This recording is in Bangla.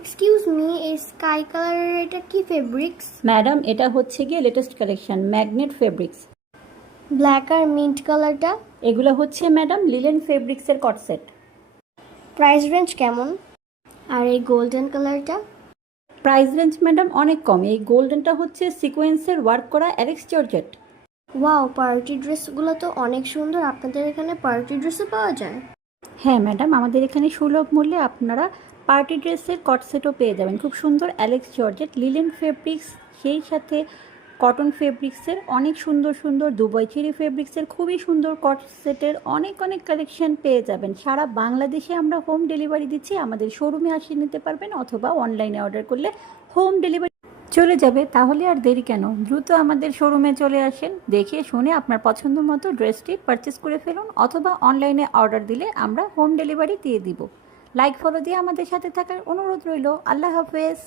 এক্সকিউজ মি, এই স্কাই কালারের এটা কি ফেব্রিক্স? ম্যাডাম, এটা হচ্ছে গিয়ে latest collection magnet fabrics. Black আর মিন্ট কালারটা? এগুলো হচ্ছে ম্যাডাম লিলেন ফেব্রিক্সের কটসেট। প্রাইস রেঞ্জ কেমন? আর এই গোল্ডেন কালারটা? প্রাইস রেঞ্জ ম্যাডাম অনেক কম। এই গোল্ডেনটা হচ্ছে সিকোয়েন্সের ওয়ার্ক করা অ্যালেক্স জর্জেট। ওয়াও, পার্টি ড্রেসগুলো তো অনেক সুন্দর। আপনাদের এখানে পার্টি ড্রেসও পাওয়া যায়? হ্যাঁ ম্যাডাম, আমাদের এখানে সুলভ মূল্যে আপনারা পার্টি ড্রেসের কটসেটও পেয়ে যাবেন। খুব সুন্দর অ্যালেক্স জর্জেট লিলেন ফেব্রিক্স, সেই সাথে কটন ফেব্রিক্সের অনেক সুন্দর সুন্দর দুবাই চেরি ফেব্রিক্সের খুবই সুন্দর কটসেটের অনেক অনেক কালেকশন পেয়ে যাবেন। সারা বাংলাদেশে আমরা হোম ডেলিভারি দিচ্ছি। আমাদের শোরুমে আসে নিতে পারবেন, অথবা অনলাইনে অর্ডার করলে হোম ডেলিভারি চলে যাবে। তাহলে আর দেরি কেন, দ্রুত আমাদের শোরুমে চলে আসেন, দেখে শুনে আপনার পছন্দ মতো ড্রেসটি পারচেস করে ফেলুন, অথবা অনলাইনে অর্ডার দিলে আমরা হোম ডেলিভারি দিয়ে দিব। লাইক ফলো দিয়ে আমাদের সাথে থাকার অনুরোধ রইল। আল্লাহ হাফেজ।